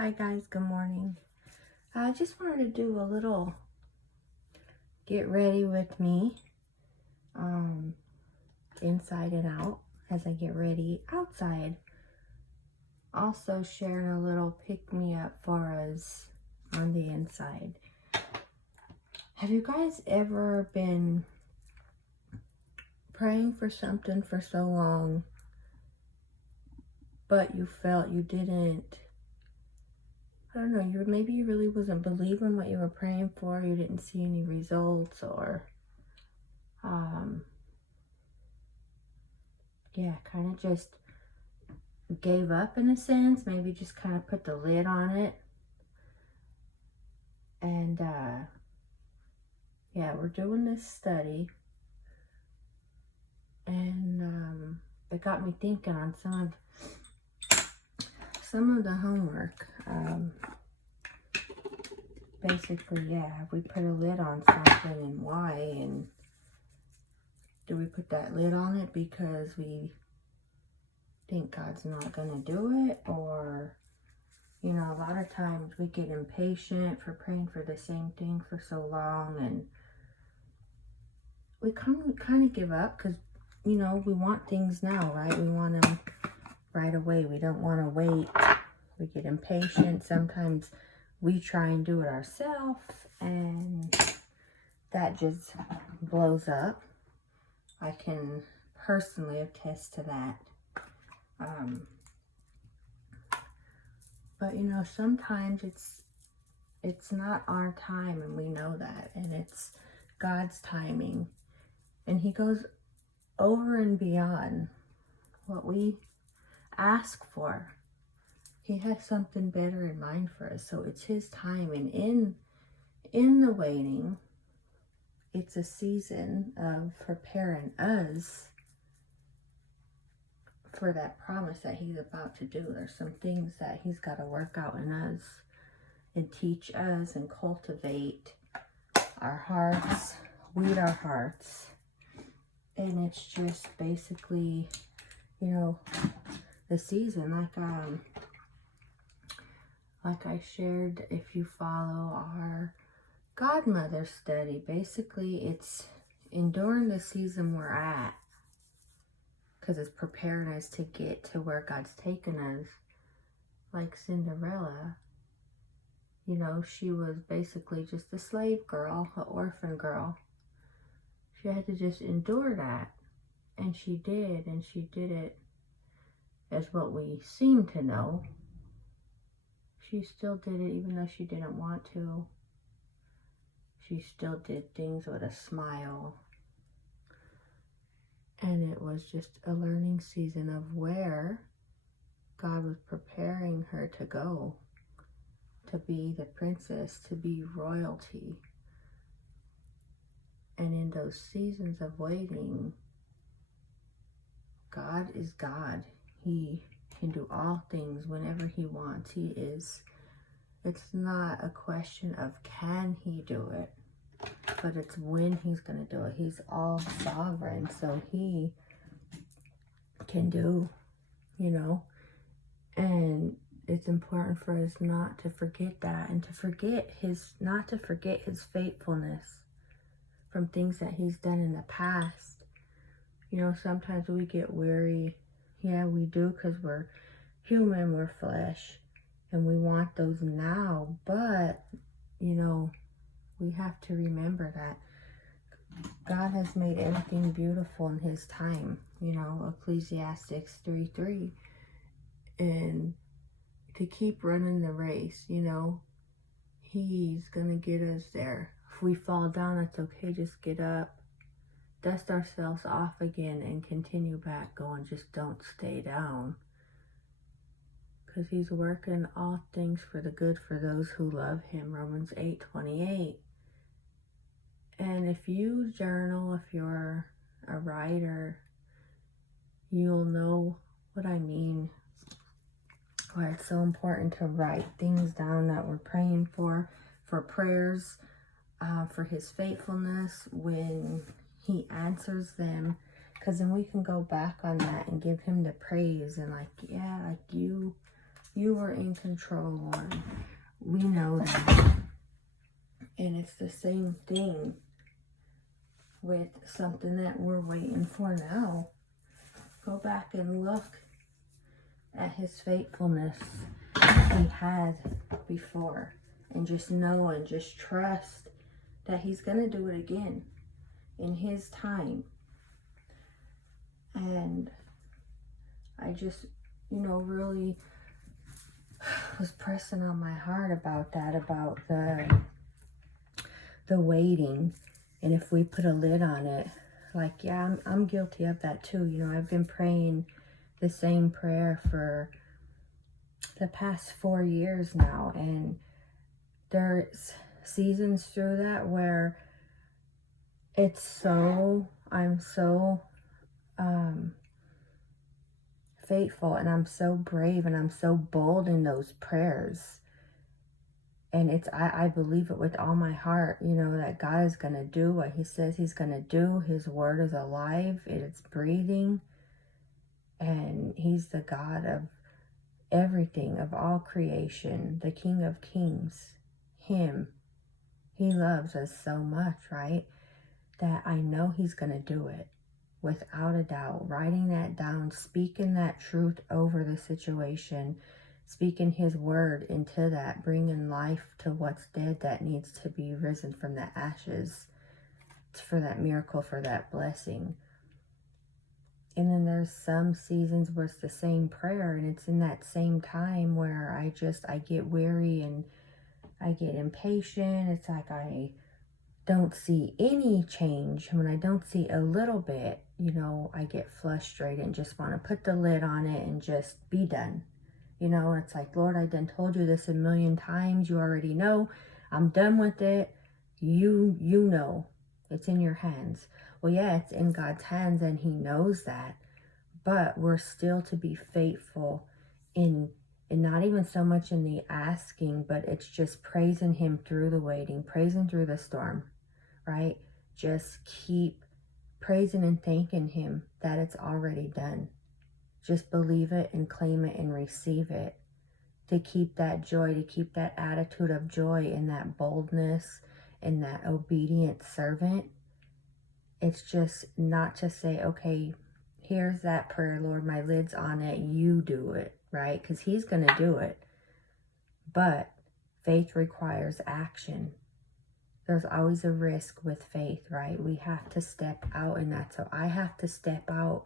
Hi guys, good morning. I just wanted to do a little get ready with me, inside and out as I get ready outside. Also sharing a little pick-me-up for us on the inside. Have you guys ever been praying for something for so long, but you felt you didn't, I don't know, maybe you really wasn't believing what you were praying for, you didn't see any results, or yeah, kind of just gave up in a sense, maybe just kind of put the lid on it. And yeah, we're doing this study, and it got me thinking on some of the homework. Basically, yeah, we put a lid on something, and why? And do we put that lid on it because we think God's not going to do it? Or, you know, a lot of times we get impatient for praying for the same thing for so long, and we kind of give up because, you know, we want things now, right? We want them right away. We don't want to wait. We get impatient. Sometimes we try and do it ourselves, and that just blows up. I can personally attest to that. But you know, sometimes it's not our time, and we know that, and it's God's timing, and He goes over and beyond what we ask for. He has something better in mind for us, so it's His time. And in the waiting, it's a season of preparing us for that promise that He's about to do. There's some things that He's got to work out in us and teach us and cultivate our hearts, weed our hearts. And it's just basically, you know, the season, like I shared, if you follow our Godmother study, basically it's enduring the season we're at, because it's preparing us to get to where God's taken us. Like Cinderella, you know, she was basically just a slave girl, an orphan girl. She had to just endure that, and she did, and she did it as what we seem to know. She still did it even though she didn't want to. She still did things with a smile. And it was just a learning season of where God was preparing her to go, to be the princess, to be royalty. And in those seasons of waiting, God is God. He can do all things whenever He wants. It's not a question of can He do it, but it's when He's going to do it. He's all sovereign, so He can do, you know. And it's important for us not to forget that, and not to forget His faithfulness from things that He's done in the past. You know, sometimes we get weary. Yeah, we do, because we're human, we're flesh, and we want those now. But, you know, we have to remember that God has made everything beautiful in His time. You know, Ecclesiastes 3:3. And to keep running the race, you know, He's going to get us there. If we fall down, it's okay. Just get up, dust ourselves off again, and continue back going. Just don't stay down, because He's working all things for the good for those who love Him. Romans 8:28. And if you journal, if you're a writer, you'll know what I mean. Why it's so important to write things down that we're praying for prayers, for His faithfulness when He answers them, because then we can go back on that and give Him the praise, and like, yeah, like you You are in control, Lord. We know that. And it's the same thing with something that we're waiting for now. Go back and look at his faithfulness he had before. And just know and just trust that he's going to do it again in his time. And I just, really was pressing on my heart about that, about the waiting. And if we put a lid on it, like, yeah, I'm guilty of that too. I've been praying the same prayer for the past 4 years now. And there's seasons through that where I'm so faithful, and I'm so brave, and I'm so bold in those prayers. And I believe it with all my heart, that God is going to do what he says he's going to do. His word is alive. It's breathing. And he's the God of everything, of all creation, the King of Kings. Him. He loves us so much, right? That I know he's going to do it without a doubt. Writing that down, speaking that truth over the situation, speaking his word into that, bringing life to what's dead that needs to be risen from the ashes, for that miracle, for that blessing. And then there's some seasons where it's the same prayer, and it's in that same time where I get weary and I get impatient. It's like I don't see any change. When I don't see a little bit, I get frustrated and just want to put the lid on it and just be done. It's like, Lord, I done told you this a million times. You already know. I'm done with it. You know. It's in your hands. Well, yeah, it's in God's hands, and he knows that. But we're still to be faithful in not even so much in the asking, but it's just praising him through the waiting, praising through the storm, right? Just keep praising and thanking him that it's already done. Just believe it and claim it and receive it. To keep that joy, to keep that attitude of joy and that boldness and that obedient servant. It's just not to say, okay, here's that prayer, Lord, my lid's on it, you do it, right? Because he's going to do it. But faith requires action. There's always a risk with faith, right? We have to step out in that. So I have to step out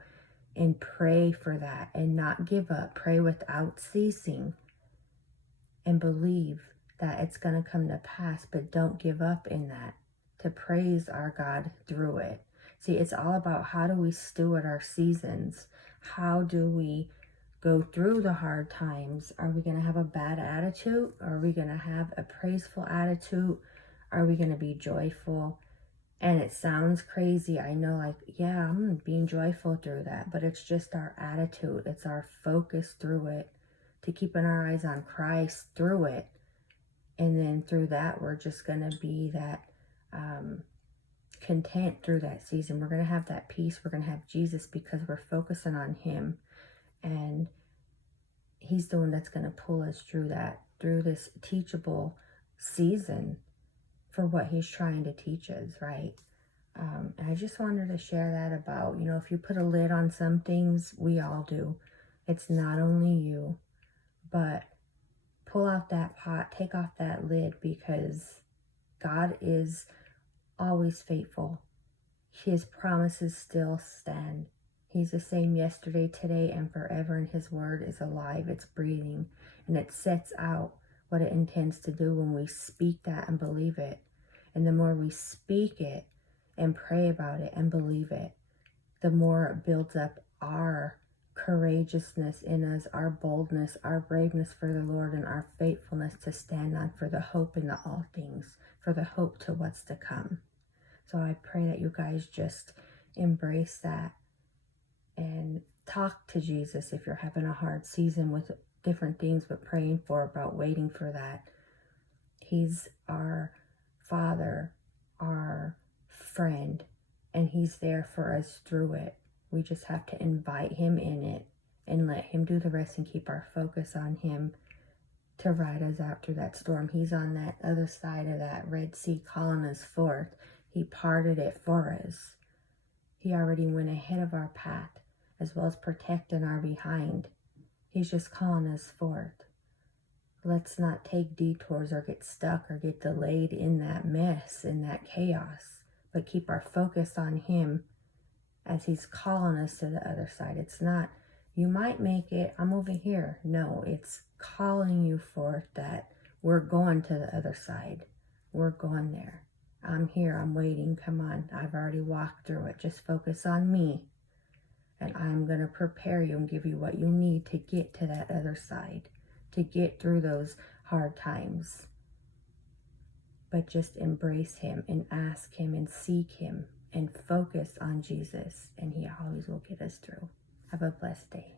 and pray for that and not give up. Pray without ceasing and believe that it's going to come to pass, but don't give up in that. To praise our God through it. See, it's all about how do we steward our seasons? How do we go through the hard times? Are we going to have a bad attitude? Are we going to have a praiseful attitude? Are we going to be joyful? And it sounds crazy. I know, like, yeah, I'm being joyful through that. But it's just our attitude. It's our focus through it. To keeping our eyes on Christ through it. And then through that, we're just going to be that content through that season. We're going to have that peace. We're going to have Jesus because we're focusing on him. And he's the one that's going to pull us through that, through this teachable season for what he's trying to teach us, right? And I just wanted to share that about, if you put a lid on some things, we all do. It's not only you, but pull out that pot, take off that lid, because God is always faithful. His promises still stand. He's the same yesterday, today, and forever, and his word is alive. It's breathing, and it sets out what it intends to do when we speak that and believe it. And the more we speak it and pray about it and believe it, the more it builds up our courageousness in us, our boldness, our braveness for the Lord, and our faithfulness to stand on for the hope in the all things, for the hope to what's to come. So I pray that you guys just embrace that and talk to Jesus if you're having a hard season with different things, but praying about waiting for that. He's our Father, our friend, and he's there for us through it. We just have to invite him in it and let him do the rest and keep our focus on him to ride us out through that storm. He's on that other side of that Red Sea calling us forth. He parted it for us. He already went ahead of our path, as well as protecting our behind. He's just calling us forth. Let's not take detours or get stuck or get delayed in that mess, in that chaos, but keep our focus on him as he's calling us to the other side. It's not, you might make it, I'm over here. No, it's calling you forth that we're going to the other side. We're going there. I'm here, I'm waiting, come on. I've already walked through it. Just focus on me. And I'm going to prepare you and give you what you need to get to that other side, to get through those hard times. But just embrace him and ask him and seek him and focus on Jesus, and he always will get us through. Have a blessed day.